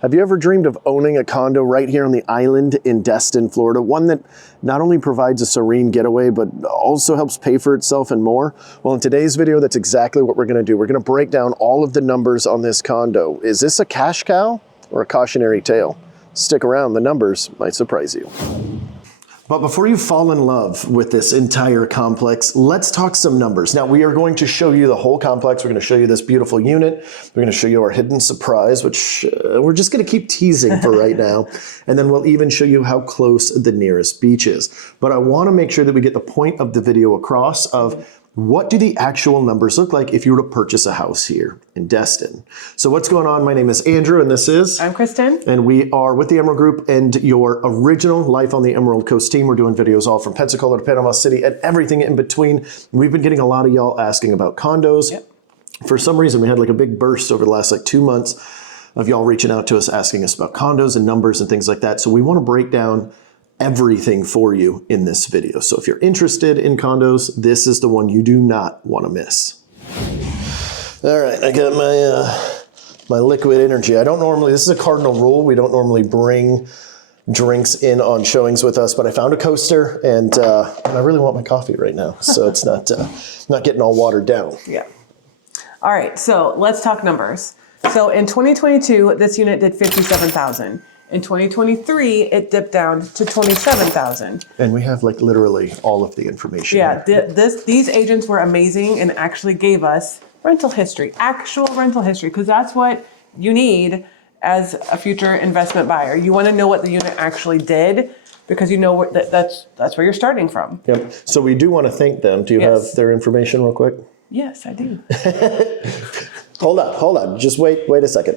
Have you ever dreamed of owning a condo right here on the island in Destin, Florida? One that not only provides a serene getaway, but also helps pay for itself and more? Well, in today's video, that's exactly what we're gonna do. We're gonna break down all of the numbers on this condo. Is this a cash cow or a cautionary tale? Stick around, the numbers might surprise you. But before you fall in love with this entire complex, let's talk some numbers. Now, we are going to show you the whole complex. We're going to show you this beautiful unit. We're going to show you our hidden surprise, which we're just going to keep teasing for right now. And then we'll even show you how close the nearest beach is. But I want to make sure that we get the point of the video across of what do the actual numbers look like if you were to purchase a house here in Destin? So what's going on? My name is Andrew, and this is... I'm Kristen. And we are with the Emerald Group and your original Life on the Emerald Coast team. We're doing videos all from Pensacola to Panama City and everything in between. We've been getting a lot of y'all asking about condos. Yep. For some reason, we had like a big burst over the last 2 months of y'all reaching out to us, asking us about condos and numbers and things like that. So we want to break down everything for you in this video. So if you're interested in condos, this is the one you do not want to miss. All right, I got my liquid energy. I don't normally, this is a cardinal rule. We don't normally bring drinks in on showings with us, but I found a coaster and I really want my coffee right now. So it's not getting all watered down. Yeah. All right, so let's talk numbers. So in 2022, this unit did $57,000. In 2023, it dipped down to $27,000. And we have like literally all of the information. Yeah, these agents were amazing and actually gave us rental history, actual rental history, because that's what you need as a future investment buyer. You want to know what the unit actually did because you know that's where you're starting from. Yep. So we do want to thank them. Do you have their information real quick? Yes, I do. Hold on. Just wait a second.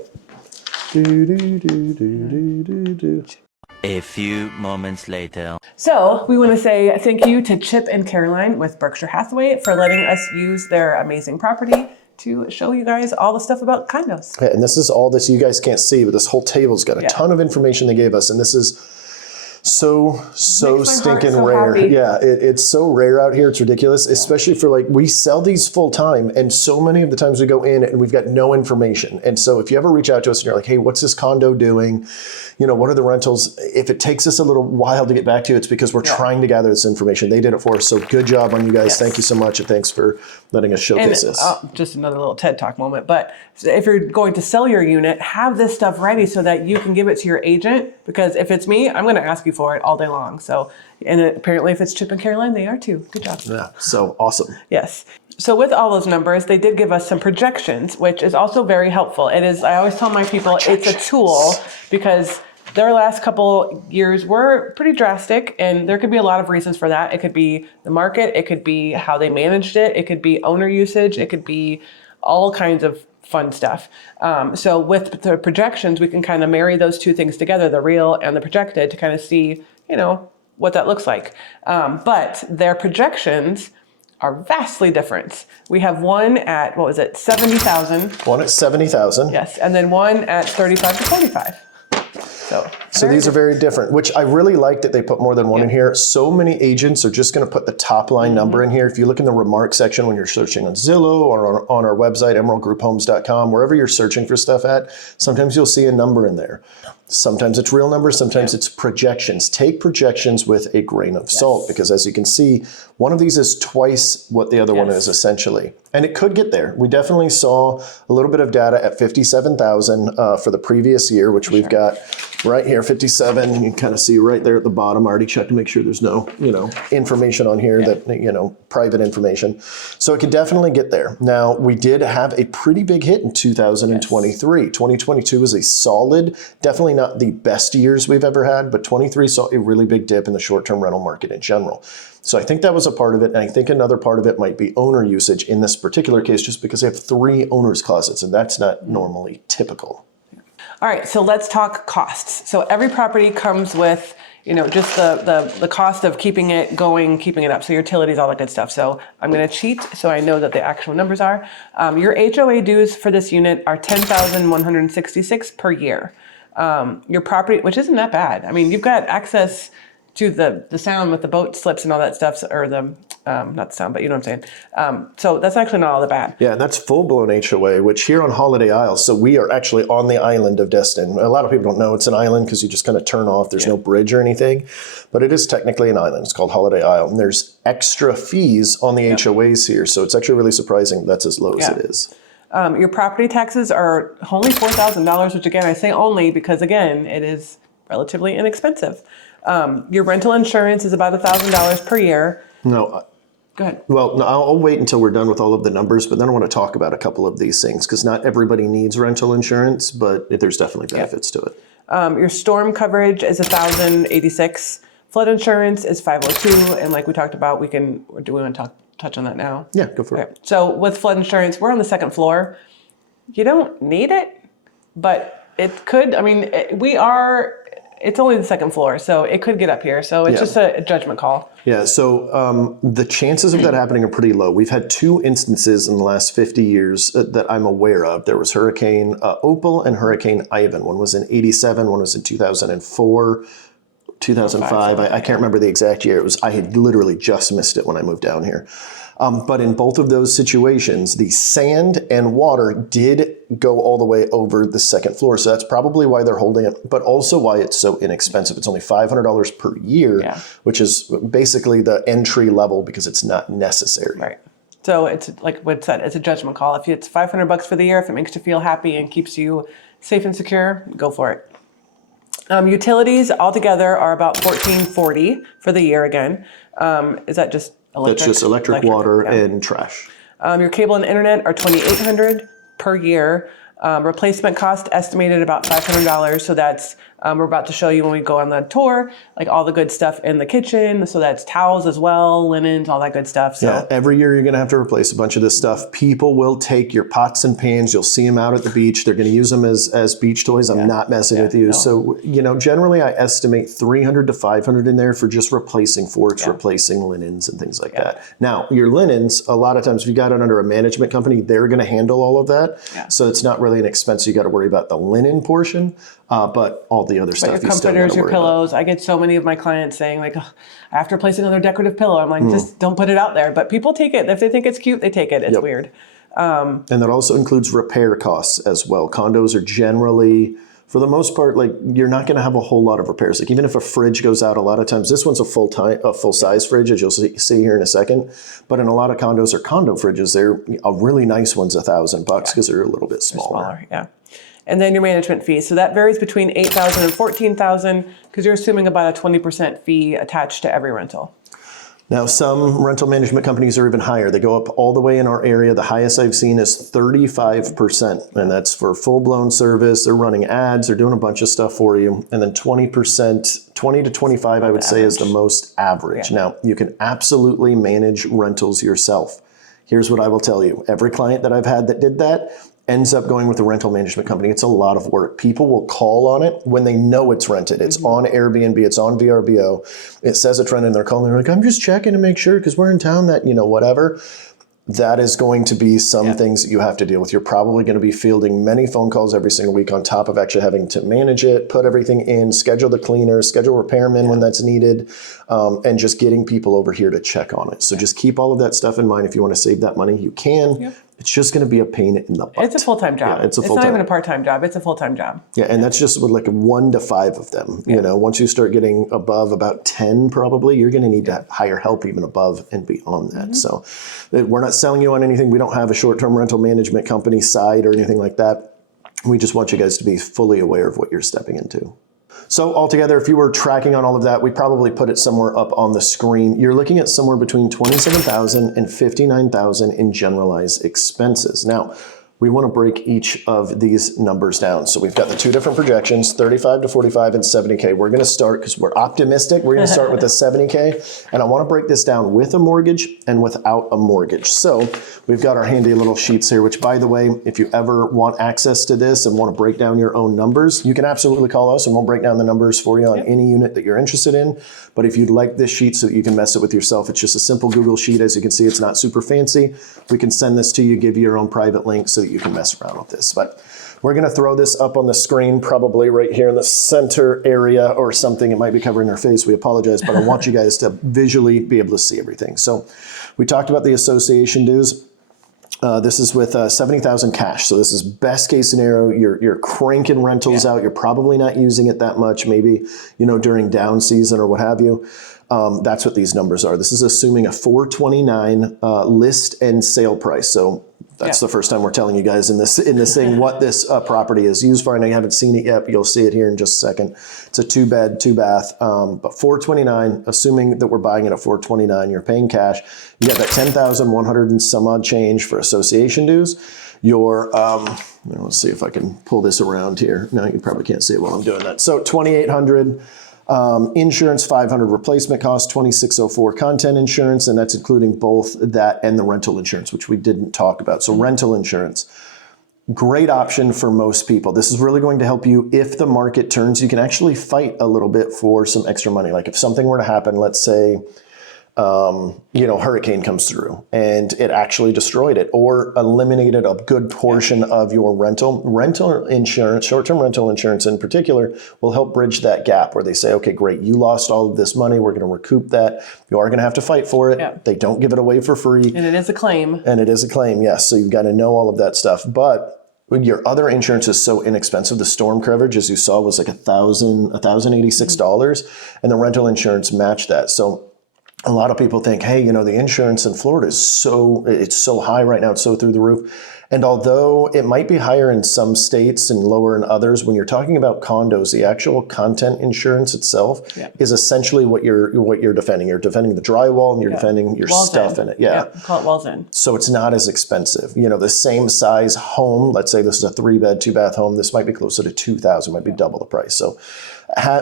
A few moments later. So we want to say thank you to Chip and Caroline with Berkshire Hathaway for letting us use their amazing property to show you guys all the stuff about condos. Okay, and this is all this you guys can't see, but this whole table's got a ton of information they gave us, and this is so stinking rare. Happy. Yeah, it's so rare out here. It's ridiculous, especially for like, we sell these full time, and so many of the times we go in and we've got no information. And so if you ever reach out to us and you're like, hey, what's this condo doing? You know, what are the rentals? If it takes us a little while to get back to you, it's because we're trying to gather this information. They did it for us. So good job on you guys. Thank you so much. And thanks for letting us showcase this. Just another little TED Talk moment. But if you're going to sell your unit, have this stuff ready so that you can give it to your agent. Because if it's me, I'm going to ask you for it all day long. So, and apparently if it's Chip and Caroline, they are too. Good job. Yeah, so awesome. Yes. So with all those numbers, they did give us some projections, which is also very helpful. It is, I always tell my people, it's a tool because their last couple years were pretty drastic, and there could be a lot of reasons for that. It could be the market, it could be how they managed it, it could be owner usage, it could be all kinds of fun stuff. So with the projections, we can kind of marry those two things together, the real and the projected, to kind of see, you know, what that looks like. But their projections are vastly different. We have one at, what was it, 70,000. One at 70,000. Yes, and then one at 35 to 45. So these are very different, which I really like that they put more than one in here. So many agents are just going to put the top line number in here. If you look in the remarks section when you're searching on Zillow or on our website, emeraldgrouphomes.com, wherever you're searching for stuff at, sometimes you'll see a number in there. Sometimes it's real numbers, sometimes it's projections. Take projections with a grain of salt, because as you can see, one of these is twice what the other one is essentially. And it could get there. We definitely saw a little bit of data at 57,000 for the previous year, which we've got right here, 57. You can kind of see right there at the bottom. I already checked to make sure there's no, information on here that, private information. So it could definitely get there. Now, we did have a pretty big hit in 2023. 2022 was a solid, definitely not the best years we've ever had, but 23 saw a really big dip in the short-term rental market in general. So I think that was a part of it, and I think another part of it might be owner usage in this particular case, just because they have 3 owner's closets, and that's not normally typical. All right, so let's talk costs. So every property comes with, just the cost of keeping it going, keeping it up. So utilities, all that good stuff. So I'm going to cheat so I know that the actual numbers are. Your HOA dues for this unit are $10,166 per year. Your property, which isn't that bad. I mean, you've got access to the sound with the boat slips and all that stuff, or the not sound, but you know what I'm saying. So that's actually not all that bad. Yeah, and that's full-blown HOA, which here on Holiday Isle, so we are actually on the island of Destin. A lot of people don't know it's an island because you just kind of turn off. There's no bridge or anything, but it is technically an island. It's called Holiday Isle, and there's extra fees on the HOAs here, so it's actually really surprising that's as low as it is. Your property taxes are only $4,000, which again, I say only because again, it is relatively inexpensive. Your rental insurance is about $1,000 per year. No, Go ahead. well, no, I'll wait until we're done with all of the numbers, but then I want to talk about a couple of these things because not everybody needs rental insurance, but there's definitely benefits to it. Your storm coverage is $1,086. Flood insurance is $502, and like we talked about, do we want to touch on that now? Yeah, go for it. So with flood insurance, we're on the second floor. You don't need it, but it could. I mean, it's only the second floor, so it could get up here. So it's just a judgment call. Yeah, so the chances of that happening are pretty low. We've had 2 instances in the last 50 years that I'm aware of. There was Hurricane Opal and Hurricane Ivan. One was in 87, one was in 2004, 2005. I can't remember the exact year. I had literally just missed it when I moved down here. But in both of those situations, the sand and water did go all the way over the second floor. So that's probably why they're holding it, but also why it's so inexpensive. It's only $500 per year, which is basically the entry level because it's not necessary. Right. So it's like what said, it's a judgment call. If it's $500 for the year, if it makes you feel happy and keeps you safe and secure, go for it. Utilities altogether are about $1,440 for the year again. Is that just electric? That's just electric, water, and trash. Your cable and internet are $2,800 per year. Replacement cost estimated about $500. So that's, we're about to show you when we go on the tour, like all the good stuff in the kitchen. So that's towels as well, linens, all that good stuff. So yeah, every year you're going to have to replace a bunch of this stuff. People will take your pots and pans. You'll see them out at the beach. They're going to use them as beach toys. I'm not messing with you. No. So, generally I estimate $300 to $500 in there for just replacing forks, replacing linens and things like that. Now, your linens, a lot of times if you got it under a management company, they're going to handle all of that. So it's not really an expense. You got to worry about the linen portion, but all the other stuff. Your comforters, your pillows. I get so many of my clients saying like, oh, I have to replace another decorative pillow. I'm like, just don't put it out there. But people take it. If they think it's cute, they take it. It's weird. And that also includes repair costs as well. Condos are generally, for the most part, like you're not going to have a whole lot of repairs. Like even if a fridge goes out, a lot of times, this one's a full size fridge, as you'll see here in a second. But in a lot of condos or condo fridges, they're a really nice one's $1,000 because they're a little bit smaller. And then your management fee. So that varies between $8,000 and $14,000 because you're assuming about a 20% fee attached to every rental. Now, some rental management companies are even higher. They go up all the way in our area. The highest I've seen is 35%, and that's for full-blown service. They're running ads. They're doing a bunch of stuff for you. And then 20%, 20 to 25, I would say, is the most average. Now, you can absolutely manage rentals yourself. Here's what I will tell you. Every client that I've had that did that ends up going with a rental management company. It's a lot of work. People will call on it when they know it's rented. It's on Airbnb, it's on VRBO. It says it's rented and they're calling. They're like, I'm just checking to make sure because we're in town that, whatever. That is going to be some things that you have to deal with. You're probably going to be fielding many phone calls every single week on top of actually having to manage it, put everything in, schedule the cleaners, schedule repairmen when that's needed, and just getting people over here to check on it. So just keep all of that stuff in mind. If you want to save that money, you can. It's just going to be a pain in the butt. It's a full-time job. Yeah, it's not even a part-time job. It's a full-time job. Yeah, and that's just with like 1 to 5 of them. Once you start getting above about 10, probably, you're going to need to hire help even above and beyond that. So we're not selling you on anything. We don't have a short-term rental management company side or anything like that. We just want you guys to be fully aware of what you're stepping into. So altogether, if you were tracking on all of that, we probably put it somewhere up on the screen. You're looking at somewhere between $27,000 and $59,000 in generalized expenses. Now, we want to break each of these numbers down. So we've got the 2 different projections, 35 to 45 and 70K. We're going to start, because we're optimistic, we're going to start with the 70K. And I want to break this down with a mortgage and without a mortgage. So we've got our handy little sheets here, which, by the way, if you ever want access to this and want to break down your own numbers, you can absolutely call us and we'll break down the numbers for you on any unit that you're interested in. But if you'd like this sheet so that you can mess it with yourself, it's just a simple Google sheet. As you can see, it's not super fancy. We can send this to you, give you your own private link so that you can mess around with this. But We're going to throw this up on the screen, probably right here in the center area or something. It might be covering our face. We apologize, but I want you guys to visually be able to see everything. So we talked about the association dues. This is with 70,000 cash. So this is best case scenario. You're cranking rentals out. You're probably not using it that much, maybe, during down season or what have you. That's what these numbers are. This is assuming a 429 list and sale price. So that's the first time we're telling you guys in this thing what this property is used for. I know you haven't seen it yet, but you'll see it here in just a second. It's a 2-bed, 2-bath, but 429. Assuming that we're buying it at 429, you're paying cash. You got that 10,100 and some odd change for association dues. Your let's see if I can pull this around here. No, you probably can't see it while I'm doing that. So 2,800. Insurance, 500 replacement cost, 2,604 content insurance, and that's including both that and the rental insurance, which we didn't talk about. So rental insurance, great option for most people. This is really going to help you if the market turns. You can actually fight a little bit for some extra money. Like if something were to happen, let's say, hurricane comes through and it actually destroyed it or eliminated a good portion of your rental insurance, short-term rental insurance in particular, will help bridge that gap where they say, okay, great, you lost all of this money. We're going to recoup that. You are going to have to fight for it. Yeah. They don't give it away for free. And it is a claim. Yes. So you've got to know all of that stuff. But your other insurance is so inexpensive. The storm coverage, as you saw, was like $1,086, and the rental insurance matched that. So a lot of people think, hey, the insurance in Florida is so high right now. It's so through the roof. And although it might be higher in some states and lower in others, when you're talking about condos, the actual content insurance itself is essentially what you're defending. You're defending the drywall and you're defending your stuff in it. Yeah. Call it walls in. So it's not as expensive. The same size home, let's say this is a 3-bed, 2-bath home, this might be closer to $2,000, might be double the price. So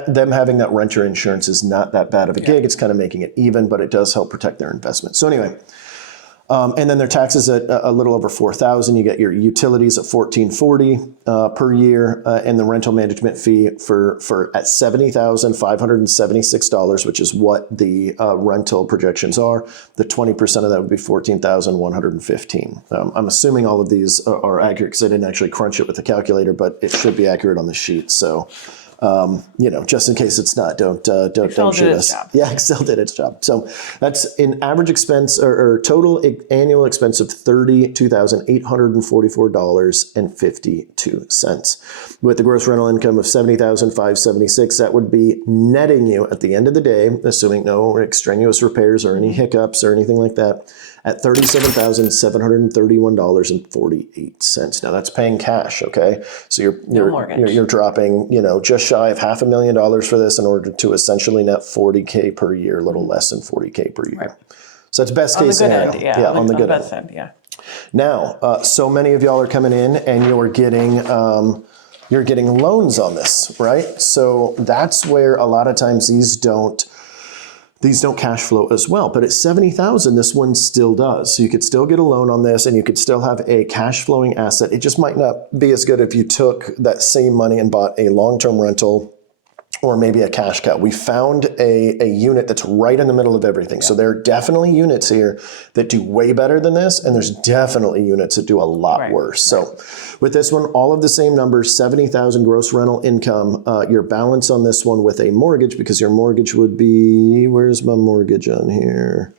them having that renter insurance is not that bad of a gig. It's kind of making it even, but it does help protect their investment. So anyway, and then their taxes at a little over $4,000. You get your utilities at $1,440 per year, and the rental management fee for at $70,576, which is what the rental projections are. The 20% of that would be $14,115. I'm assuming all of these are accurate because I didn't actually crunch it with the calculator, but it should be accurate on the sheet. So. Just in case it's not, don't shoot us. Yeah, Excel did its job. So that's an average expense or total annual expense of $32,844.52. With the gross rental income of $70,576, that would be netting you at the end of the day, assuming no extraneous repairs or any hiccups or anything like that, at $37,731.48. Now that's paying cash, okay? So you're dropping, just shy of $500,000 for this in order to essentially net $40K per year, a little less than $40K per year. Right. So that's best case scenario. On the good end. Yeah. Now, so many of y'all are coming in and you're getting loans on this, right? So that's where a lot of times these don't cash flow as well. But at $70,000, this one still does. So you could still get a loan on this and you could still have a cash flowing asset. It just might not be as good if you took that same money and bought a long-term rental or maybe a cash cow. We found a unit that's right in the middle of everything. So there are definitely units here that do way better than this, and there's definitely units that do a lot worse. So with this one, all of the same numbers, $70,000 gross rental income, your balance on this one with a mortgage, because your mortgage would be, where's my mortgage on here?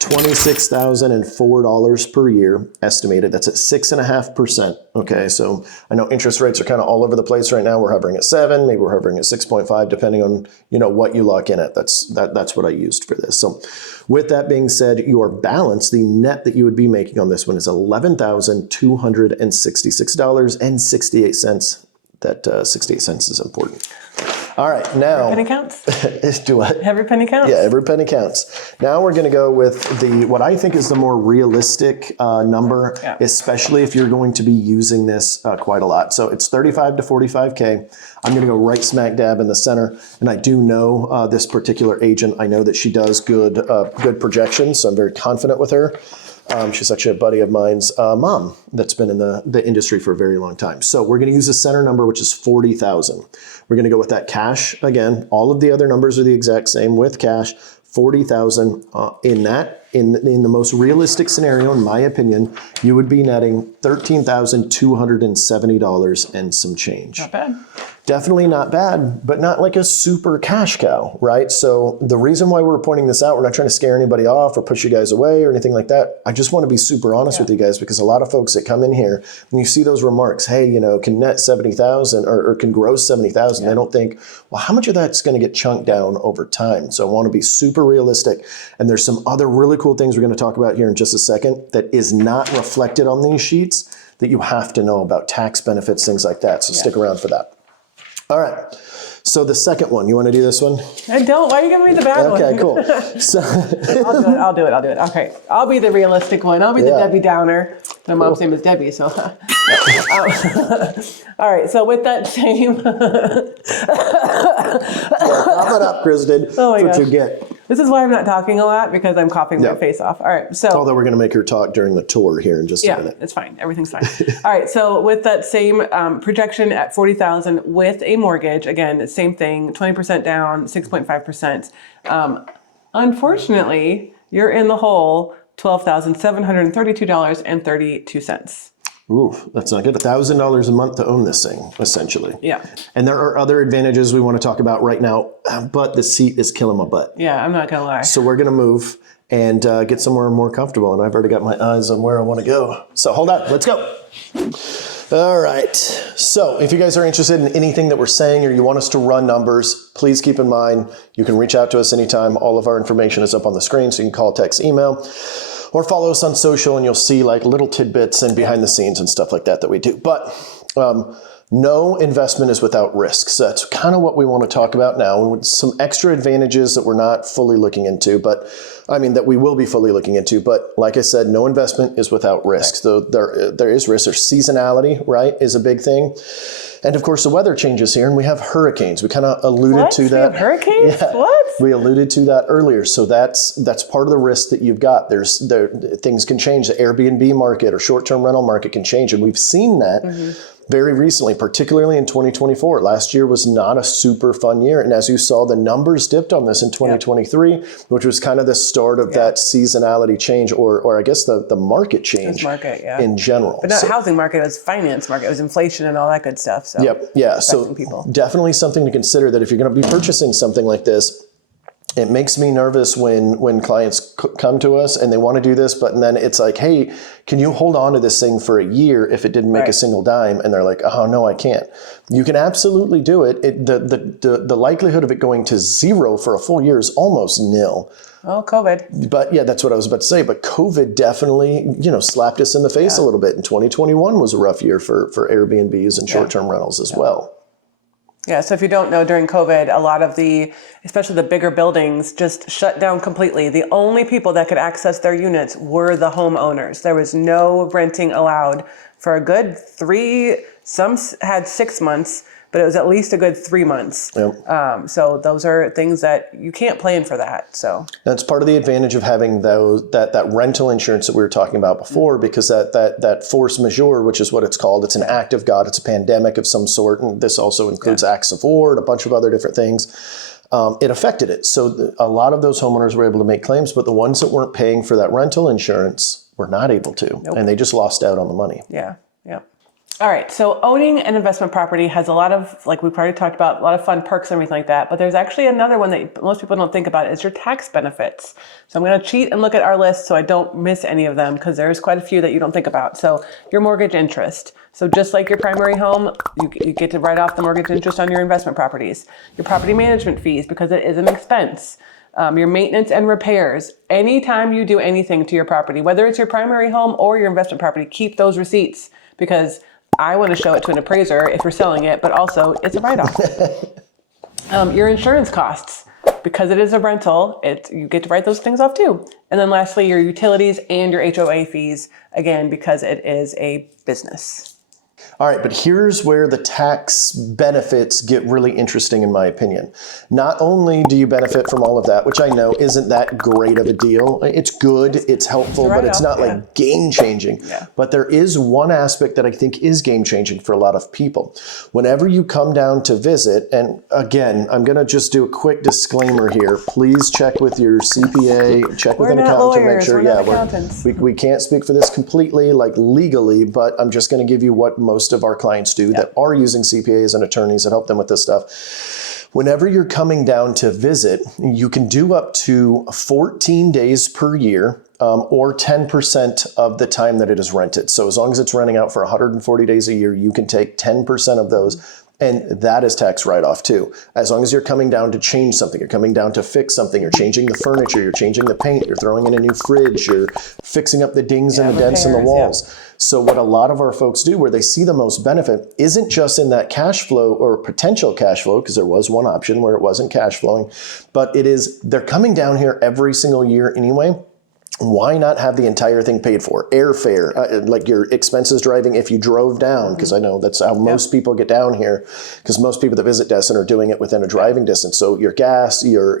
$26,004 per year estimated. That's at 6.5%. Okay, so I know interest rates are kind of all over the place right now. We're hovering at 7, maybe we're hovering at 6.5, depending on what you lock in at. That's what I used for this. So with that being said, your balance, the net that you would be making on this one is $11,266.68. That 68 cents is important. All right, now. Every penny counts? Do what? Every penny counts? Yeah, every penny counts. Now we're going to go with what I think is the more realistic number, especially if you're going to be using this quite a lot. So it's 35 to 45K. I'm going to go right smack dab in the center. And I do know this particular agent. I know that she does good projections, so I'm very confident with her. She's actually a buddy of mine's mom that's been in the industry for a very long time. So we're going to use a center number, which is 40,000. We're going to go with that cash. Again, all of the other numbers are the exact same with cash. $40,000 in the most realistic scenario, in my opinion, you would be netting $13,270 and some change. Not bad. Definitely not bad, but not like a super cash cow, right? So the reason why we're pointing this out, we're not trying to scare anybody off or push you guys away or anything like that. I just want to be super honest with you guys, because a lot of folks that come in here and you see those remarks, hey, can net 70,000 or can gross 70,000. They don't think, well, how much of that's going to get chunked down over time? So I want to be super realistic. And there's some other really cool things we're going to talk about here in just a second that is not reflected on these sheets that you have to know about, tax benefits, things like that. So stick around for that. All right. So the second one, you want to do this one? I don't. Why are you giving me the bad one? Okay, cool. So I'll do it. Okay. I'll be the realistic one. I'll be the Debbie Downer. My mom's name is Debbie, so. All right. So with that same. Pop it up, Kristen. Oh my That's what gosh. you get. This is why I'm not talking a lot, because I'm coughing my face off. All right. So. Although we're going to make her talk during the tour here in just a minute. It's fine. Everything's fine. All right. So with that same projection at 40,000 with a mortgage, again, same thing, 20% down, 6.5%. Unfortunately, you're in the hole, $12,732.32. Ooh, that's not good. $1,000 a month to own this thing, essentially. Yeah. And there are other advantages we want to talk about right now, but the seat is killing my butt. Yeah, I'm not going to lie. So we're going to move and get somewhere more comfortable. And I've already got my eyes on where I want to go. So hold on, let's go. All right. So if you guys are interested in anything that we're saying or you want us to run numbers, please keep in mind, you can reach out to us anytime. All of our information is up on the screen, so you can call, text, email, or follow us on social, and you'll see like little tidbits and behind the scenes and stuff like that we do. But no investment is without risk. So that's kind of what we want to talk about now. With some extra advantages that we're not fully looking into, that we will be fully looking into. But like I said, no investment is without risk. So there is risk. There's seasonality, right, is a big thing. And of course, the weather changes here, and we have hurricanes. We kind of alluded to that. We have hurricanes? Yeah, what? We alluded to that earlier. So that's part of the risk that you've got. Things can change. The Airbnb market or short-term rental market can change, and we've seen that very recently, particularly in 2024. Last year was not a super fun year, and as you saw, the numbers dipped on this in 2023, which was kind of the start of that seasonality change, or I guess the market change in general. But not housing market, it was finance market, it was inflation and all that good stuff. So so definitely something to consider, that if you're going to be purchasing something like this, it makes me nervous when clients come to us and they want to do this, but then it's like, hey, can you hold on to this thing for a year if it didn't make a single dime? And they're like, oh, no, I can't. You can absolutely do it. The likelihood of it going to zero for a full year is almost nil. Oh, COVID. But yeah, that's what I was about to say. But COVID definitely, slapped us in the face a little bit. And 2021 was a rough year for Airbnbs and short-term rentals as well. Yeah, so if you don't know, during COVID, a lot of especially the bigger buildings, just shut down completely. The only people that could access their units were the homeowners. There was no renting allowed for a good 3, some had 6 months, but it was at least a good 3 months. Yep. So those are things that you can't plan for that. So that's part of the advantage of having that rental insurance that we were talking about before, because that force majeure, which is what it's called, it's an act of God, it's a pandemic of some sort, and this also includes acts of war and a bunch of other different things. It affected it. So a lot of those homeowners were able to make claims, but the ones that weren't paying for that rental insurance were not able to, and they just lost out on the money. Yeah. All right, so owning an investment property has a lot of, like we've already talked about, a lot of fun perks and everything like that, but there's actually another one that most people don't think about, is your tax benefits. So I'm going to cheat and look at our list so I don't miss any of them, because there's quite a few that you don't think about. So your mortgage interest. So just like your primary home, you get to write off the mortgage interest on your investment properties. Your property management fees, because it is an expense. Your maintenance and repairs. Anytime you do anything to your property, whether it's your primary home or your investment property, keep those receipts, because I want to show it to an appraiser if you're selling it, but also it's a write-off. Your insurance costs, because it is a rental, you get to write those things off too. And then lastly, your utilities and your HOA fees, again, because it is a business. All right, but here's where the tax benefits get really interesting in my opinion. Not only do you benefit from all of that, which I know isn't that great of a deal. It's good, it's helpful, but it's not like game changing. Yeah. But there is one aspect that I think is game changing for a lot of people. Whenever you come down to visit, and again, I'm going to just do a quick disclaimer here. Please check with your CPA, check with an accountant to make sure. We can't speak for this completely, like legally, but I'm just going to give you what most of our clients do that are using CPAs and attorneys that help them with this stuff. Whenever you're coming down to visit, you can do up to 14 days per year or 10% of the time that it is rented. So as long as it's renting out for 140 days a year, you can take 10% of those. And that is tax write-off too. As long as you're coming down to change something, you're coming down to fix something, you're changing the furniture, you're changing the paint, you're throwing in a new fridge, you're fixing up the dings and the dents in the walls. So what a lot of our folks do where they see the most benefit isn't just in that cash flow or potential cash flow, because there was one option where it wasn't cash flowing, but it is they're coming down here every single year anyway. Why not have the entire thing paid for? Airfare, like your expenses driving if you drove down, because I know that's how most people get down here, because most people that visit Destin are doing it within a driving distance. So your gas, your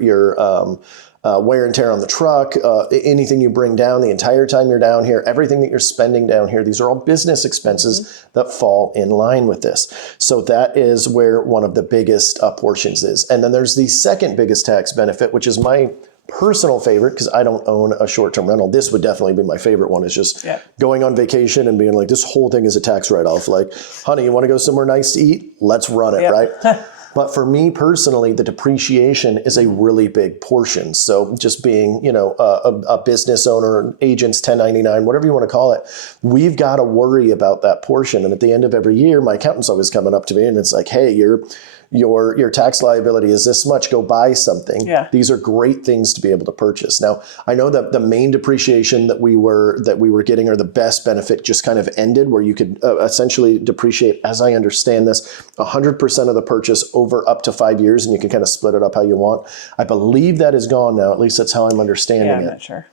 wear and tear on the truck, anything you bring down the entire time you're down here, everything that you're spending down here, these are all business expenses that fall in line with this. So that is where one of the biggest portions is. And then there's the second biggest tax benefit, which is my personal favorite, because I don't own a short-term rental. This would definitely be my favorite one, is just going on vacation and being like, this whole thing is a tax write-off. Like, honey, you want to go somewhere nice to eat? Let's run it, right? But for me personally, the depreciation is a really big portion. So just being, a business owner, agents, 1099, whatever you want to call it, we've got to worry about that portion. And at the end of every year, my accountant's always coming up to me and it's like, hey, your tax liability is this much, go buy something. These are great things to be able to purchase. Now, I know that the main depreciation that we were getting, or the best benefit, just kind of ended, where you could essentially depreciate, as I understand this, 100% of the purchase over up to 5 years, and you can kind of split it up how you want. I believe that is gone now. At least that's how I'm understanding it. I'm not sure.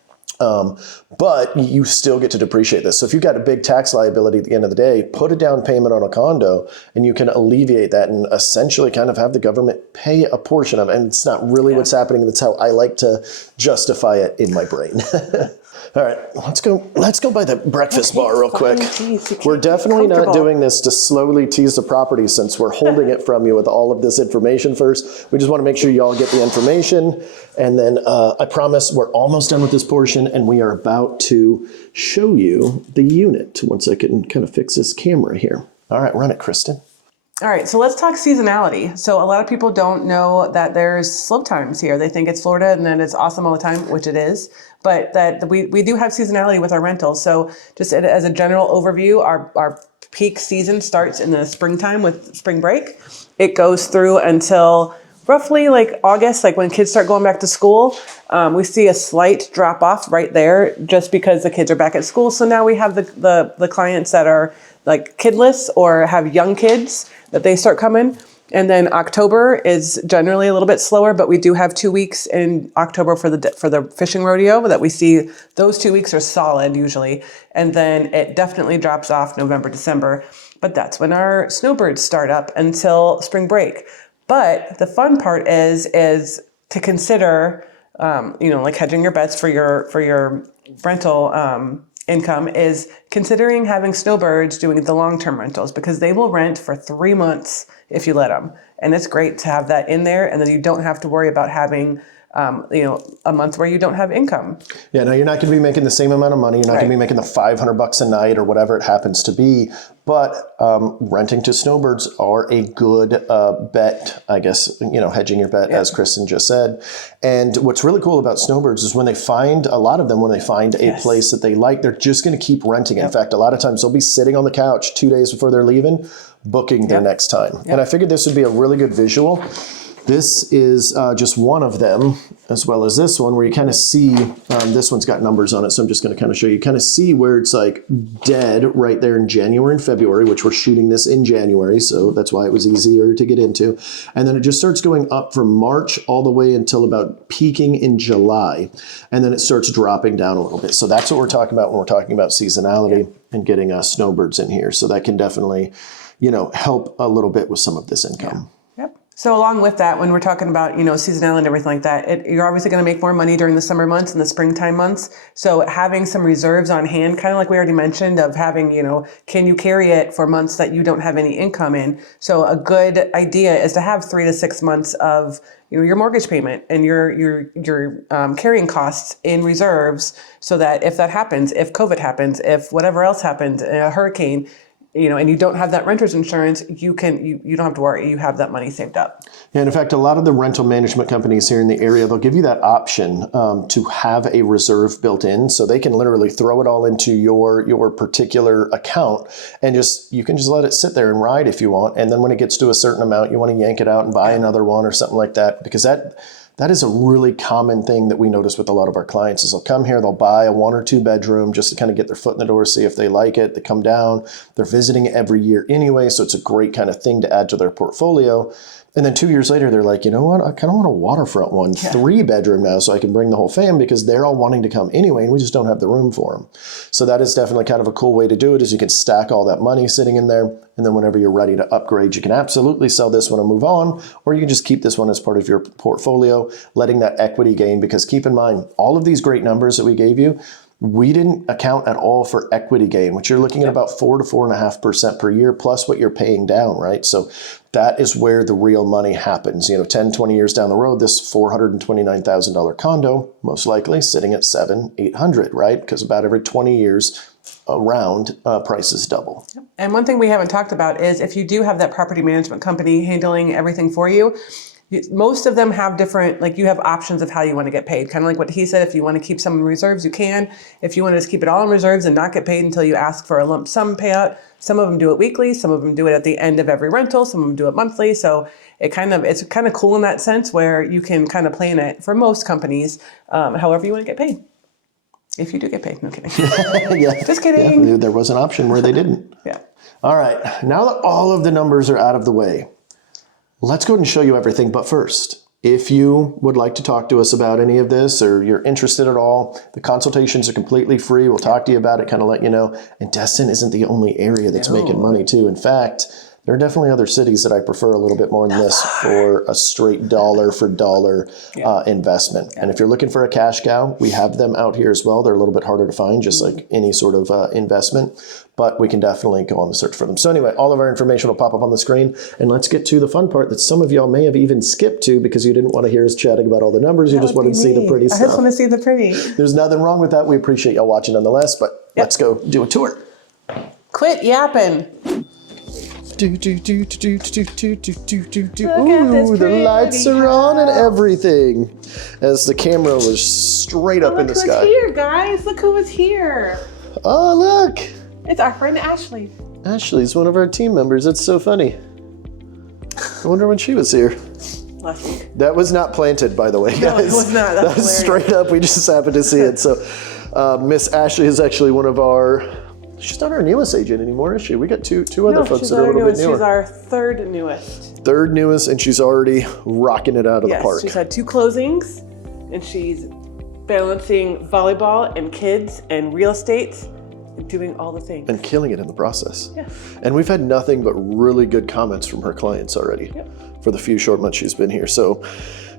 But you still get to depreciate this. So if you've got a big tax liability at the end of the day, put a down payment on a condo and you can alleviate that and essentially kind of have the government pay a portion of it. And it's not really what's happening. That's how I like to justify it in my brain. All right, let's go by the breakfast bar real quick. We're definitely not doing this to slowly tease the property, since we're holding it from you with all of this information first. We just want to make sure you all get the information. And then I promise we're almost done with this portion, and we are about to show you the unit once I can kind of fix this camera here. All right, run it, Kristen. All right, so let's talk seasonality. So a lot of people don't know that there's slow times here. They think it's Florida and then it's awesome all the time, which it is. But that we do have seasonality with our rentals. So just as a general overview, our peak season starts in the springtime with spring break. It goes through until roughly like August, like when kids start going back to school. We see a slight drop off right there just because the kids are back at school. So now we have the clients that are like kidless or have young kids that they start coming. And then October is generally a little bit slower, but we do have 2 weeks in October for the fishing rodeo that we see. Those 2 weeks are solid usually. And then it definitely drops off November, December. But that's when our snowbirds start up until spring break. But the fun part is to consider, like hedging your bets for your rental income, is considering having snowbirds doing the long-term rentals, because they will rent for 3 months if you let them. And it's great to have that in there, and then you don't have to worry about having a month where you don't have income. Yeah, no, you're not going to be making the same amount of money. You're not going to be making the $500 a night or whatever it happens to be. But renting to snowbirds are a good bet, I guess, hedging your bet, as Kristen just said. And what's really cool about snowbirds is when they find a place that they like, they're just going to keep renting. In fact, a lot of times they'll be sitting on the couch 2 days before they're leaving, booking their next time. And I figured this would be a really good visual. This is just one of them. as well as this one, where you kind of see, this one's got numbers on it, so I'm just going to kind of show you, kind of see where it's like dead right there in January and February, which we're shooting this in January, so that's why it was easier to get into. And then it just starts going up from March all the way until about peaking in July, and then it starts dropping down a little bit. So that's what we're talking about when we're talking about seasonality and getting snowbirds in here. So that can definitely, you know, help a little bit with some of this income. Yep. So along with that, when we're talking about, you know, seasonality and everything like that, you're obviously going to make more money during the summer months and the springtime months. So having some reserves on hand, kind of like we already mentioned, of having, you know, can you carry it for months that you don't have any income in? So a good idea is to have 3 to 6 months of, you know, your mortgage payment and your carrying costs in reserves, so that if that happens, if COVID happens, if whatever else happens, a hurricane, you know, and you don't have that renter's insurance, you don't have to worry. You have that money saved up. And in fact, a lot of the rental management companies here in the area, they'll give you that option to have a reserve built in, so they can literally throw it all into your particular account, and you can just let it sit there and ride if you want. And then when it gets to a certain amount, you want to yank it out and buy another one or something like that, because that is a really common thing that we notice with a lot of our clients. Is they'll come here, they'll buy a 1 or 2 bedroom just to kind of get their foot in the door, see if they like it. They come down, they're visiting every year anyway, so it's a great kind of thing to add to their portfolio. And then 2 years later, they're like, you know what, I kind of want a waterfront one, 3 bedroom now, so I can bring the whole fam, because they're all wanting to come anyway, and we just don't have the room for them. So that is definitely kind of a cool way to do it, is you can stack all that money sitting in there, and then whenever you're ready to upgrade, you can absolutely sell this one and move on, or you can just keep this one as part of your portfolio, letting that equity gain, because keep in mind, all of these great numbers that we gave you, we didn't account at all for equity gain, which you're looking at about 4 to 4.5% per year, plus what you're paying down, right? So that is where the real money happens. You know, 10, 20 years down the road, this $429,000 condo, most likely sitting at $700,000-800,000, right? Because about every 20 years around, prices double. And one thing we haven't talked about is, if you do have that property management company handling everything for you, most of them have different, like, you have options of how you want to get paid. Kind of like what he said, if you want to keep some in reserves, you can. If you want to just keep it all in reserves and not get paid until you ask for a lump sum payout, some of them do it weekly, some of them do it at the end of every rental, some of them do it monthly. So it's kind of cool in that sense, where you can kind of plan it for most companies, however you want to get paid. If you do get paid, no kidding. Yeah. Just kidding. Yeah, there was an option where they didn't. Yeah. All right, now that all of the numbers are out of the way, let's go ahead and show you everything. But first, if you would like to talk to us about any of this, or you're interested at all, the consultations are completely free. We'll talk to you about it, kind of let you know. And Destin isn't the only area that's making money too. In fact, there are definitely other cities that I prefer a little bit more than this for a straight dollar for dollar investment. And if you're looking for a cash cow, we have them out here as well. They're a little bit harder to find, just like any sort of investment, but we can definitely go on the search for them. So anyway, all of our information will pop up on the screen, and let's get to the fun part that some of y'all may have even skipped to because you didn't want to hear us chatting about all the numbers. You just wanted to see the pretty stuff. I just want to see the pretty. There's nothing wrong with that. We appreciate y'all watching nonetheless, but let's go do a tour. Quit yapping. Ooh, Look at this the lights pretty are on and house. everything. As the camera was straight up in the Look sky. who's here, guys. Look who is here. Oh, look. It's our friend Ashley. Ashley's one of our team members. That's so funny. I wonder when she was here. Last week. That was not planted, by the way, guys. No, it was not. That's That was hilarious. straight up. We just happened to see it. So Miss Ashley is actually one of our... She's not our newest agent anymore, is she? We got two other folks that are a little bit newer. She's our third newest. Third newest, and she's already rocking it out of the park. She's had 2 closings, and she's balancing volleyball and kids and real estate and doing all the things. And killing it in the process. Yeah. And we've had nothing but really good comments from her clients already for the few short months she's been here. So,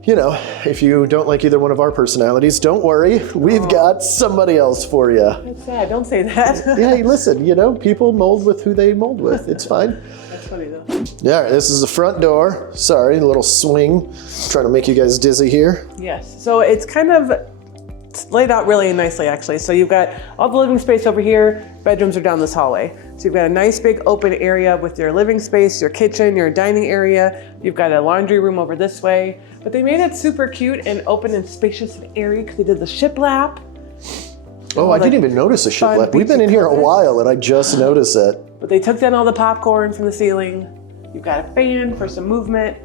you know, if you don't like either one of our personalities, don't worry. We've got somebody else for you. That's sad. Don't say that. Yeah, listen, you know, people mold with who they mold with. It's fine. That's funny, though. Yeah, all right, this is the front door. Sorry, a little swing. Trying to make you guys dizzy here. Yes. So it's kind of laid out really nicely, actually. So you've got all the living space over here. Bedrooms are down this hallway. So you've got a nice big open area with your living space, your kitchen, your dining area. You've got a laundry room over this way. But they made it super cute and open and spacious and airy because they did the shiplap. Oh, I didn't even notice a shiplap. We've been in here a while and I just noticed that. But they took down all the popcorn from the ceiling. You've got a fan for some movement.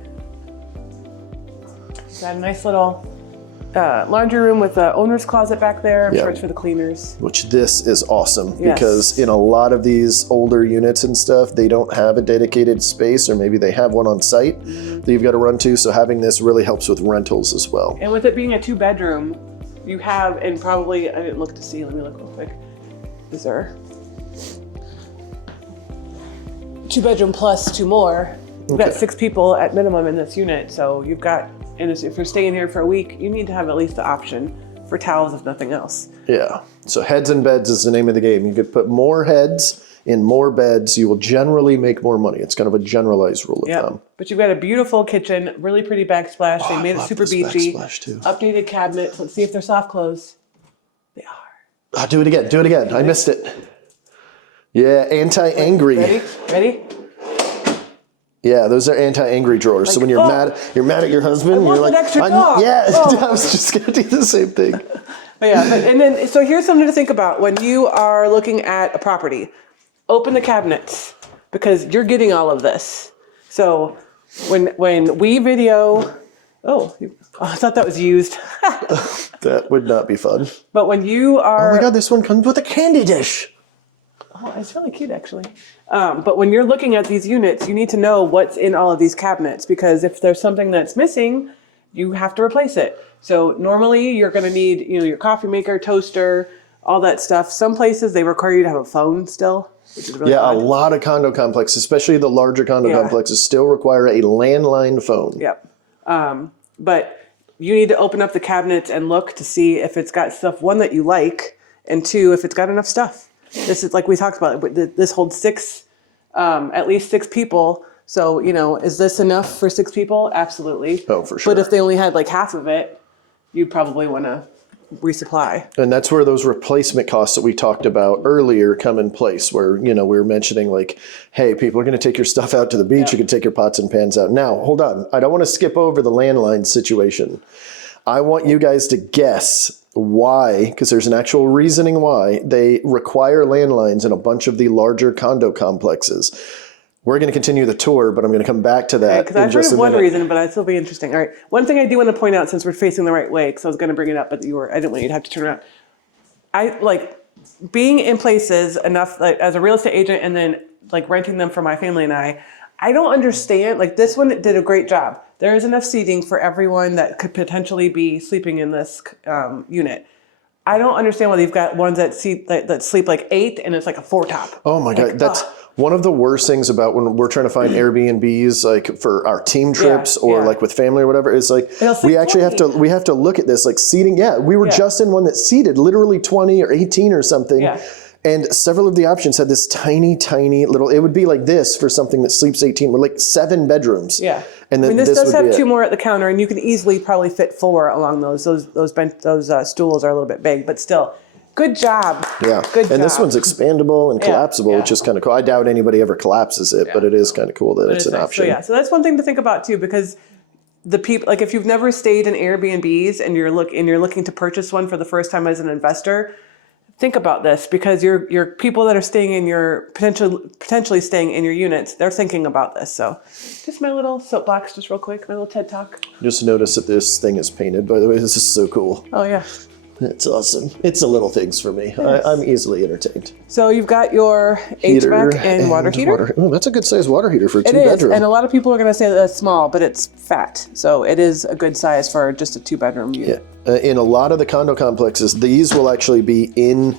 You've got a nice little laundry room with the owner's closet back there. I'm Yeah. sure it's for the cleaners. Which this is awesome Yes. because in a lot of these older units and stuff, they don't have a dedicated space, or maybe they have one on site that you've got to run to. So having this really helps with rentals as well. And with it being a 2-bedroom, you have, and probably, I didn't look to see, let me look real quick. Is there 2-bedroom plus 2 more? You've got 6 people at minimum in this unit, so you've got, and if you're staying here for a week, you need to have at least the option for towels if nothing else. Yeah. So heads and beds is the name of the game. You could put more heads in more beds. You will generally make more money. It's kind of a generalized rule of thumb. But you've got a beautiful kitchen, really pretty backsplash. They I made it love super this beachy. backsplash too. Updated cabinets. Let's see if they're soft close. They are. Do it again. Do it again. I missed it. Yeah, anti-angry. Ready? Yeah, those are anti-angry drawers. So when you're mad at your husband, I want you're like, that extra dog. I was just gonna do the same thing. But yeah, and then so here's something to think about when you are looking at a property. Open the cabinets because you're getting all of this. So when we video, I thought that was used. That would not be fun. But when you are, Oh my God, this one comes with a candy dish. oh, it's really cute actually. But when you're looking at these units, you need to know what's in all of these cabinets because if there's something that's missing, you have to replace it. So normally you're going to need, your coffee maker, toaster, all that stuff. Some places they require you to have a phone still, which is really Yeah, odd. a lot of condo complexes, especially the larger condo complexes, still require a landline phone. Yep. But you need to open up the cabinets and look to see if it's got stuff, one, that you like, and 2, if it's got enough stuff. This is like we talked about, this holds at least 6 people. So, is this enough for 6 people? Absolutely. Oh, for sure. But if they only had like half of it, you'd probably want to resupply. And that's where those replacement costs that we talked about earlier come in place, where, we were mentioning like, hey, people are going to take your stuff out to the beach. You can take your pots and pans out. Now, hold on. I don't want to skip over the landline situation. I want you guys to guess why, because there's an actual reasoning why they require landlines in a bunch of the larger condo complexes. We're going to continue the tour, but I'm going to come back to that. Because I've heard of one reason, but it'll still be interesting. All right. One thing I do want to point out, since we're facing the right way, because I was going to bring it up, but I didn't want you to have to turn around. I like being in places enough, like as a real estate agent, and then like renting them for my family and I don't understand. Like this one did a great job. There is enough seating for everyone that could potentially be sleeping in this unit. I don't understand why they've got ones that sleep like 8 and it's like a 4-top. Oh my God, that's one of the worst things about when we're trying to find Airbnbs, like for our team trips or like with family or whatever, is like we actually have to look at this like seating. Yeah, we were just in one that seated literally 20 or 18 or something. Yeah. And several of the options had this tiny, tiny little, it would be like this for something that sleeps 18, with like 7 bedrooms. Yeah. And then this does would have be 2 more at the counter, and you can easily probably fit 4 along those. Those stools are a little bit big, but still, good job. Yeah. Good job. And this one's expandable and collapsible, which is kind of cool. I doubt anybody ever collapses it, but it is kind of cool that it's an nice. option. So that's one thing to think about too, because the people, like if you've never stayed in Airbnbs and you're looking to purchase one for the first time as an investor, think about this, because your people that are staying in your potentially staying in your units, they're thinking about this. So just my little soapbox, just real quick, my little TED talk. Just notice that this thing is painted, by the way. This is so cool. Oh yeah. It's awesome. It's the little things for me. I'm easily entertained. So you've got your HVAC and water heater. Oh, that's a good sized water heater for a 2-bedroom. It is, and a lot of people are going to say that's small, but it's fat. So it is a good size for just a 2-bedroom unit. Yeah. In a lot of the condo complexes, these will actually be in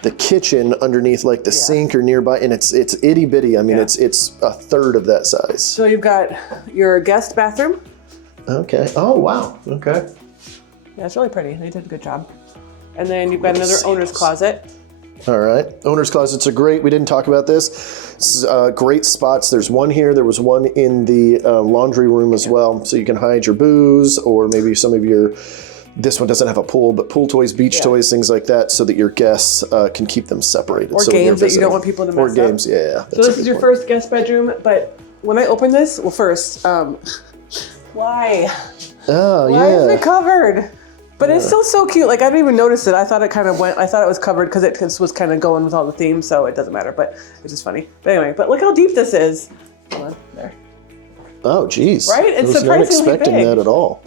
the kitchen underneath like the sink or nearby, and it's itty bitty. I mean, it's a third of that size. So you've got your guest bathroom. Okay. Oh, wow. Okay. Yeah, it's really pretty. They did a good job. And then you've got another owner's closet. All right. Owner's closets are great. We didn't talk about this. Great spots. There's one here. There was one in the laundry room as well. So you can hide your booze or maybe some of your, this one doesn't have a pool, but pool toys, beach toys, things like that, so that your guests can keep them separated. Or so games that you don't want people to mess up. Or games, yeah. So this is your first guest bedroom, but when I open this, well first, why? Oh, Why isn't it covered? But it's still so cute. Like I didn't even notice it. I thought it was covered because it was kind of going with all the themes, so it doesn't matter, but it's just funny. But anyway, but look how deep this is. Hold on, there. Oh, geez. Right? It's I was not surprisingly expecting big. that at all.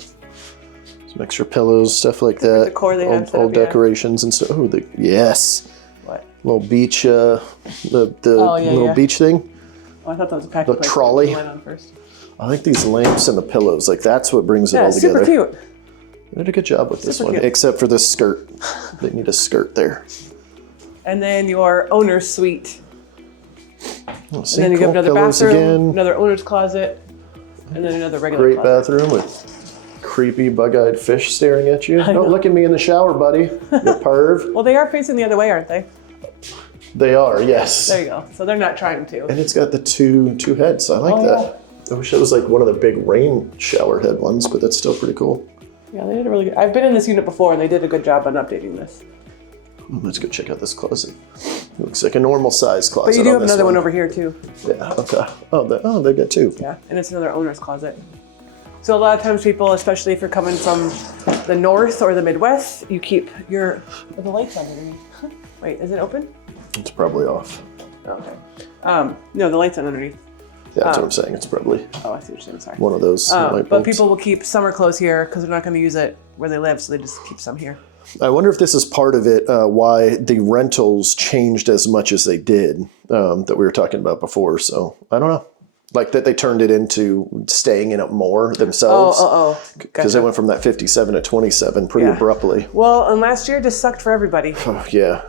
Some extra pillows, stuff like that. decor they have set up, old yeah. decorations and so. Oh, yes. What? Little beach, the little beach thing. Oh, I thought that was a package. The trolley. On first. I like these lamps and the pillows. Like that's what brings it all together. Super cute. They did a good job with this Super one, cute. except for this skirt. They need a skirt there. And then your owner's suite. Oh, And then you cool have another pillows bathroom, again. another owner's closet, and then another regular Great closet. bathroom with creepy bug-eyed fish staring at you. Don't look at me in the shower, buddy. You perv. Well, they are facing the other way, aren't they? They are, yes. There you go. So they're not trying to. And it's got the two heads. I like that. I wish it was like one of the big rain shower head ones, but that's still pretty cool. Yeah, they did a really good. I've been in this unit before, and they did a good job on updating this. Let's go check out this closet. Looks like a normal size closet. But you do have this another one over here too. Yeah. Okay. Oh, they've got two. Yeah, and it's another owner's closet. So a lot of times people, especially if you're coming from the north or the Midwest, you keep your the lights on underneath. Wait, is it open? It's probably off. Oh, okay. No, the lights on underneath. Yeah, that's what I'm saying. It's probably Oh, I see what you're saying. Sorry. one of those light But bulbs. people will keep summer clothes here because they're not going to use it where they live, so they just keep some here. I wonder if this is part of it, why the rentals changed as much as they did that we were talking about before. So I don't know. Like that they turned it into staying in it more themselves. Because they went from that 57 to 27 pretty abruptly. Well, and last year just sucked for everybody. Oh, yeah.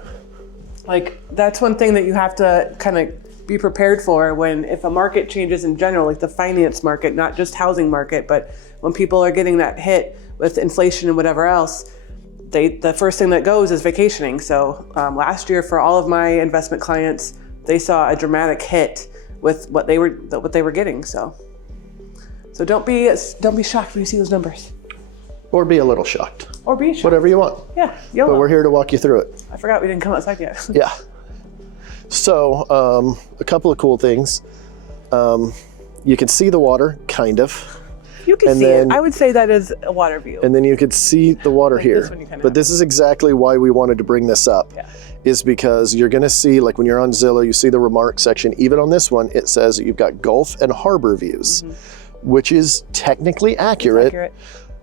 Like, that's one thing that you have to kind of be prepared for when, if a market changes in general, like the finance market, not just housing market, but when people are getting that hit with inflation and whatever else, the first thing that goes is vacationing. So last year for all of my investment clients, they saw a dramatic hit with what they were getting. So don't be shocked when you see those numbers. Or be a little shocked. Or be shocked. Whatever you want. Yeah, YOLO. But we're here to walk you through it. I forgot we didn't come outside yet. Yeah. So a couple of cool things. You can see the water, kind of. You can see it. I would say that is a water view. And then you could see the water here. this one you kinda But this is exactly why we wanted to bring this up. Yeah. Is because you're going to see, like when you're on Zillow, you see the remarks section. Even on this one, it says that you've got Gulf and harbor views, which is technically accurate.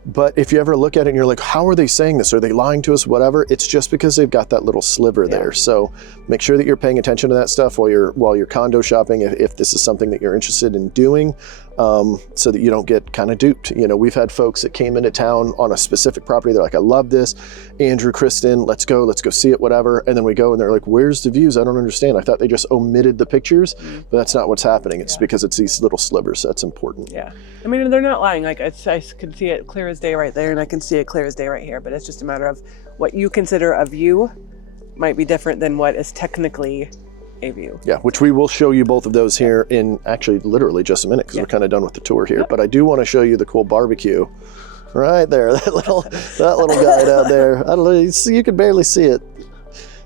But if you ever look at it and you're like, how are they saying this? Are they lying to us? Whatever. It's just because they've got that little sliver there. So make sure that you're paying attention to that stuff while you're condo shopping, if this is something that you're interested in doing, so that you don't get kind of duped. You know, we've had folks that came into town on a specific property. They're like, I love this. Andrew, Kristen, let's go see it, whatever. And then we go and they're like, where's the views? I don't understand. I thought they just omitted the pictures, but that's not what's happening. It's because it's these little slivers. So that's important. Yeah. I mean, they're not lying. Like I can see it clear as day right there, and I can see it clear as day right here. But it's just a matter of what you consider a view might be different than what is technically a view. Yeah, which we will show you both of those here in actually literally just a minute because we're kind of done with the tour here. But I do want to show you the cool barbecue right there. That little guy down there. I don't know. You can barely see it.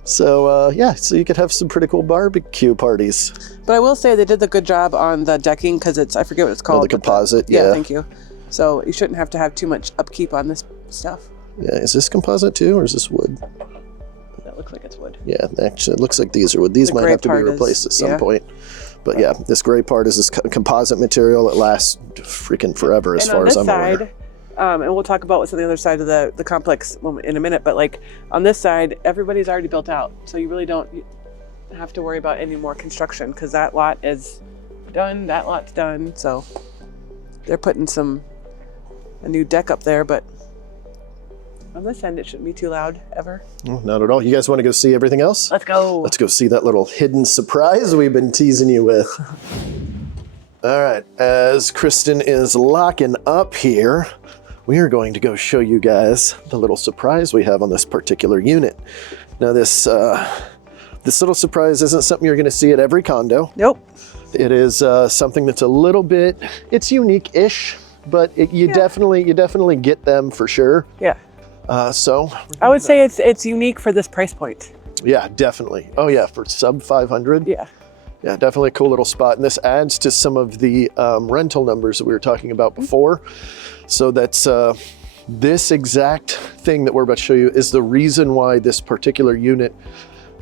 So so you could have some pretty cool barbecue parties. But I will say they did a good job on the decking because I forget what it's called. The composite. Yeah, thank you. So you shouldn't have to have too much upkeep on this stuff. Yeah, is this composite too, or is this wood? That looks like it's wood. Yeah, actually, it looks like these are wood. These might have to be replaced at some point. But yeah, this gray part is this composite material that lasts freaking forever, as far as I'm aware. And we'll talk about what's on the other side of the complex in a minute. But like on this side, everybody's already built out, so you really don't have to worry about any more construction because that lot is done. That lot's done. So they're putting a new deck up there, but on this end, it shouldn't be too loud ever. Not at all. You guys want to go see everything else? Let's go. Let's go see that little hidden surprise we've been teasing you with. All right, as Kristen is locking up here, we are going to go show you guys the little surprise we have on this particular unit. Now this little surprise isn't something you're going to see at every condo. Nope. It is something that's a little bit, it's unique-ish, but you definitely get them for sure. Yeah. So I would say it's unique for this price point. Yeah, definitely. Oh yeah, for sub 500. Yeah. Yeah, definitely a cool little spot. And this adds to some of the rental numbers that we were talking about before. So that's this exact thing that we're about to show you is the reason why this particular unit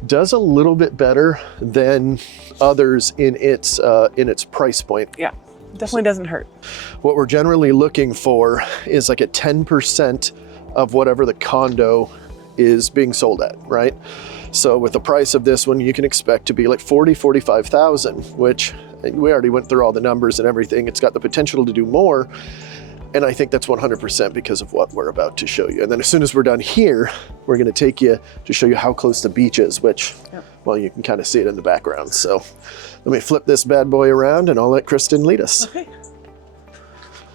does a little bit better than others in its price point. Yeah. Definitely doesn't hurt. What we're generally looking for is like a 10% of whatever the condo is being sold at, right? So with the price of this one, you can expect to be like 45,000, which we already went through all the numbers and everything. It's got the potential to do more. And I think that's 100% because of what we're about to show you. And then as soon as we're done here, we're gonna take you to show you how close the beach is, which, well, you can kind of see it in the background. So let me flip this bad boy around and I'll let Kristen lead us. Okay.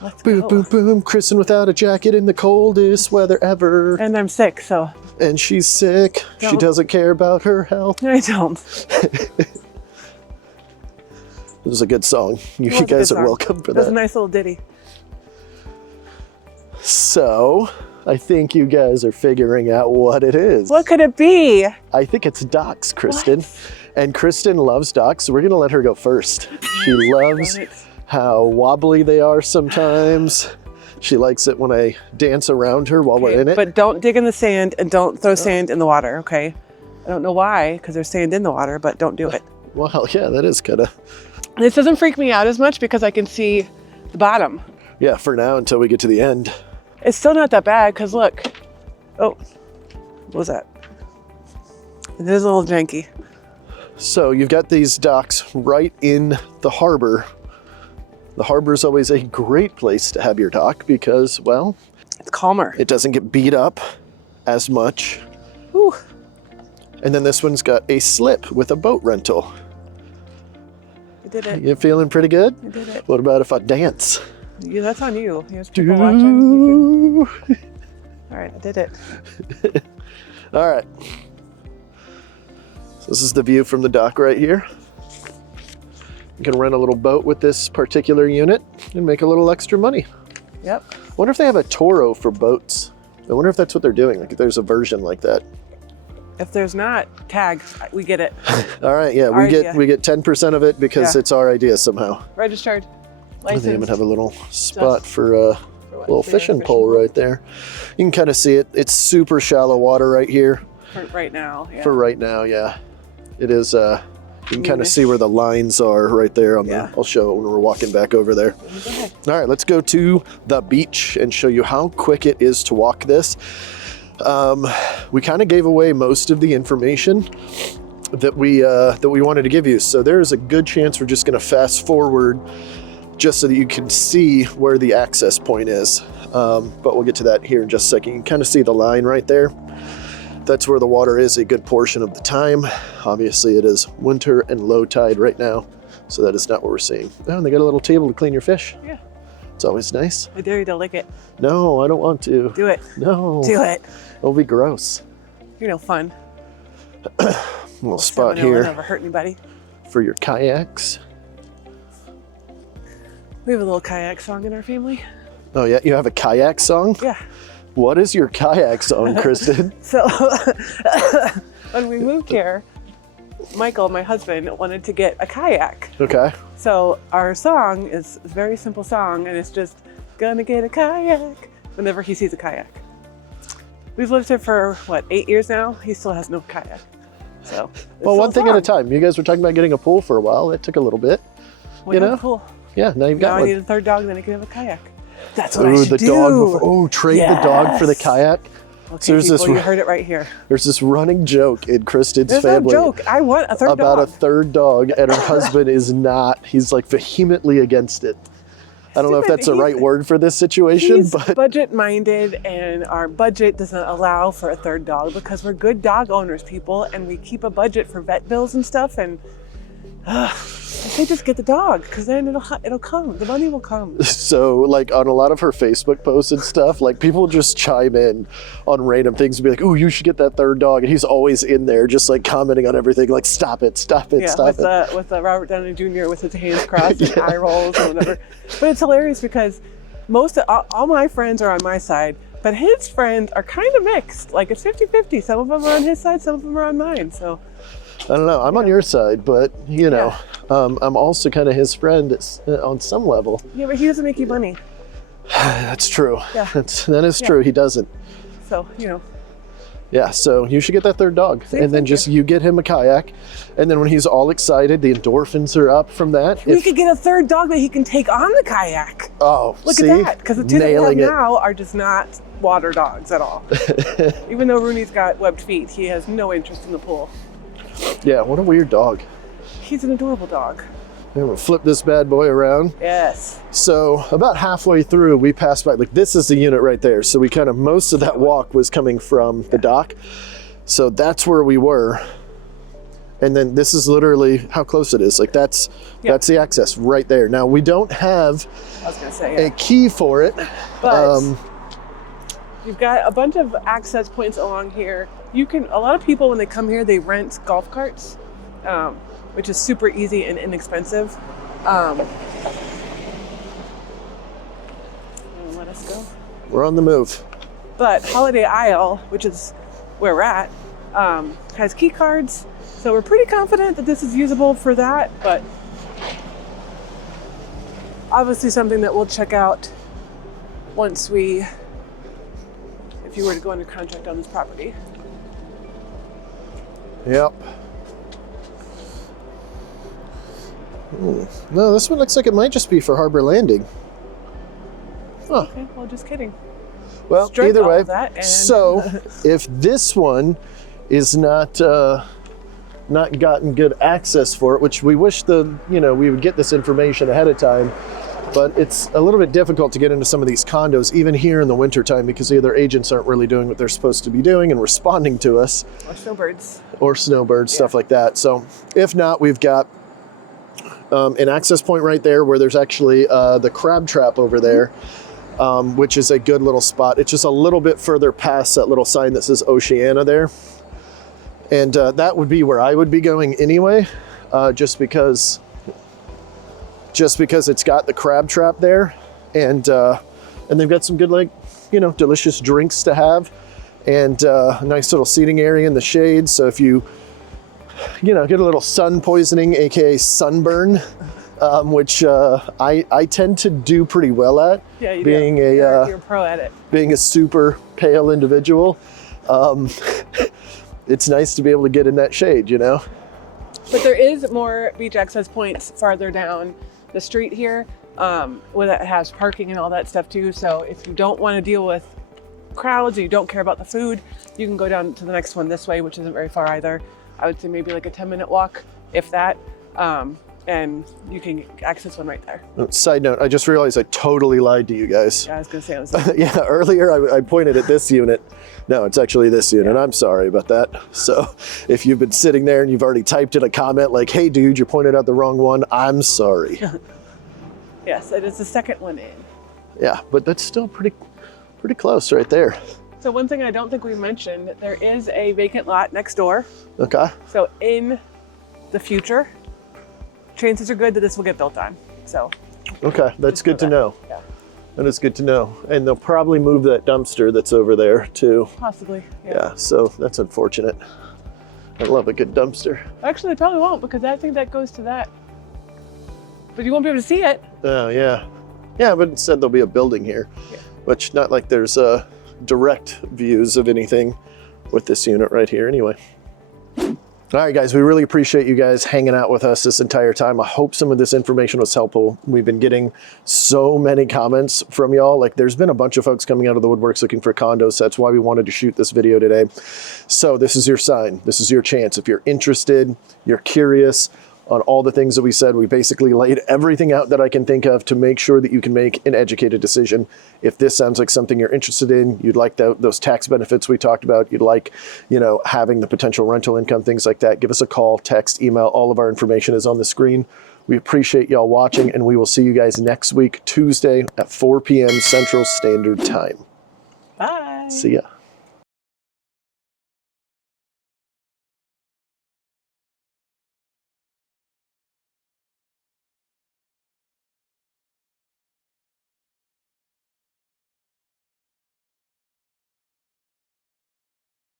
Let's Boom, go. boom, boom. Kristen without a jacket in the coldest weather ever. And I'm sick, so. And she's sick. She Don't. doesn't care about her health. I don't. This is a good song. You It was a guys good are song. welcome for It was a that. nice little ditty. So, I think you guys are figuring out what it is. What could it be? I think it's docks, Kristen. And Kristen loves docks, so we're gonna let her go first. She loves how wobbly they are sometimes. She likes it when I dance around her while we're in it. But don't dig in the sand and don't throw sand in the water, okay? I don't know why, because there's sand in the water, but don't do it. Well, yeah, that is kinda. This doesn't freak me out as much because I can see the bottom. Yeah, for now until we get to the end. It's still not that bad because look. Oh, what was that? It is a little janky. So you've got these docks right in the harbor. The harbor is always a great place to have your dock because, well, It's calmer. it doesn't get beat up as much. Whew. And then this one's got a slip with a boat rental. I did it. You feeling pretty good? I did it. What about if I dance? Yeah, that's on you. There's people watching. You can... All right, I did it. All right. So this is the view from the dock right here. You can rent a little boat with this particular unit and make a little extra money. Yep. I wonder if they have a Toro for boats. I wonder if that's what they're doing. Like if there's a version like that. If there's not, tag. We get it. All right, yeah, Our we idea. get 10% of it because Yeah. it's our idea somehow. Registered. And they even Licensed. have a little spot for a For what? little Yeah, fishing pole right there. You can kind of see it. It's super shallow water right here For right now. Yeah. for right now. Yeah, it is. You can kind of Newish. see where the lines are right there on Yeah. the. I'll show it when we're walking back over there. Go ahead. All right, let's go to the beach and show you how quick it is to walk this. We kind of gave away most of the information that we wanted to give you, so there is a good chance we're just going to fast forward just so that you can see where the access point is. But we'll get to that here in just a second. You can kind of see the line right there. That's where the water is a good portion of the time. Obviously, it is winter and low tide right now, so that is not what we're seeing. Oh, and they got a little table to clean your fish. Yeah. It's always nice. I dare you to lick it. No, I don't want to. Do it. No. Do it. It'll be gross. You know, fun. Little spot Salmonella here never hurt anybody. for your kayaks. We have a little kayak song in our family. Oh yeah, you have a kayak song? Yeah. What is your kayak song, Kristen? So when we moved here, Michael, my husband, wanted to get a kayak. Okay. So our song is a very simple song, and it's just gonna get a kayak whenever he sees a kayak. We've lived here for what, 8 years now? He still has no kayak. So it's Well, still one thing at a song. time. You guys were talking about getting a pool for a while. It took a little bit. We you have know? a pool. Yeah, now you've Now got I one. need a third dog, then I can have a kayak. That's what I Ooh, should the do. dog before. Oh, trade the dog for the Yes. kayak. Okay, So there's people, this- you heard it right here. There's this running joke in Kristen's There's family no joke. I want a third about dog. a third dog, and her husband is not. He's like vehemently against it. I don't know if Stupid. that's the right word for this situation, He's but budget-minded, and our budget doesn't allow for a third dog because we're good dog owners, people, and we keep a budget for vet bills and stuff. And if they just get the dog, because then it'll come. The money will come. so like on a lot of her Facebook posts and stuff, like people just chime in on random things and be like, "Ooh, you should get that third dog," and he's always in there just like commenting on everything, like, "Stop it, stop it, Yeah, stop it." with Robert Downey Jr. with his hands crossed and eye rolls and whatever. But it's hilarious because all my friends are on my side, but his friends are kind of mixed. Like it's 50-50. Some of them are on his side, some of them are on mine. So I don't know. I'm on your side, but you know, I'm also kind of his friend on some level. yeah, but he doesn't make you money. That's true. Yeah. That is true. He doesn't. So, you know. Yeah, so you should get that third dog. See, and then thank just you get him a kayak. And then when he's all excited, the endorphins are up from that. We could get a third dog that he can take on the kayak. Oh, Look see? at that. Because the two that we have Nailing it. now are just not water dogs at all. Even though Rooney's got webbed feet, he has no interest in the pool. Yeah, what a weird dog. He's an adorable dog. I'm gonna flip this bad boy around. Yes. So about halfway through, we passed by, like this is the unit right there. So we kind of, most of that walk was coming from the dock. So that's where we were. And then this is literally how close it is. Like that's the access right there. Now we don't have I was gonna say, a key for it. but you've got a bunch of access points along here. You can, a lot of people when they come here, they rent golf carts, which is super easy and inexpensive. Let us go. We're on the move. But Holiday Isle, which is where we're at, has key cards. So we're pretty confident that this is usable for that, but obviously something that we'll check out once if you were to go under contract on this property. Yep. No, this one looks like it might just be for Harbor Landing. Huh. Okay, well, just kidding. Well, Strike either all way, of that and- so if this one is not gotten good access for it, which we wish we would get this information ahead of time, but it's a little bit difficult to get into some of these condos, even here in the wintertime, because the other agents aren't really doing what they're supposed to be doing and responding to us. Or snowbirds. Stuff like that. So if not, we've got an access point right there where there's actually the crab trap over there, which is a good little spot. It's just a little bit further past that little sign that says Oceana there. And that would be where I would be going anyway, just because it's got the crab trap there, and they've got some good, delicious drinks to have, and a nice little seating area in the shade. So if you get a little sun poisoning, aka sunburn, which I tend to do pretty well at, being you're a pro at it. Being a super pale individual. It's nice to be able to get in that shade, But there is more beach access points farther down the street here, where that has parking and all that stuff too. So if you don't want to deal with crowds or you don't care about the food, you can go down to the next one this way, which isn't very far either. I would say maybe like a 10-minute walk, if that, and you can access one right there. Side note, I just realized I totally lied to you guys. Yeah, I was gonna say, I was like, Yeah, earlier I pointed at this unit. No, it's actually this unit. I'm sorry about that. So if you've been sitting there and you've already typed in a comment like, hey dude, you pointed out the wrong one, I'm sorry. yes, it is the second one in. Yeah, but that's still pretty close right there. So one thing I don't think we mentioned, there is a vacant lot next door. Okay. So in the future, chances are good that this will get built on. So. Okay, that's good to know. Yeah. That is good to know. And they'll probably move that dumpster that's over there too. Possibly. Yeah, so that's unfortunate. I love a good dumpster. Actually, they probably won't, because I think that goes to that. But you won't be able to see it. Oh, yeah. Yeah, but instead there'll be a building here, which not like there's direct views of anything with this unit right here anyway. All right, guys, we really appreciate you guys hanging out with us this entire time. I hope some of this information was helpful. We've been getting so many comments from y'all. Like, there's been a bunch of folks coming out of the woodworks looking for condos. That's why we wanted to shoot this video today. So this is your sign. This is your chance. If you're interested, you're curious on all the things that we said, we basically laid everything out that I can think of to make sure that you can make an educated decision. If this sounds like something you're interested in, you'd like those tax benefits we talked about, you'd like, having the potential rental income, things like that, give us a call, text, email. All of our information is on the screen. We appreciate y'all watching, and we will see you guys next week, Tuesday at 4 p.m. Central Standard Time. Bye. See ya.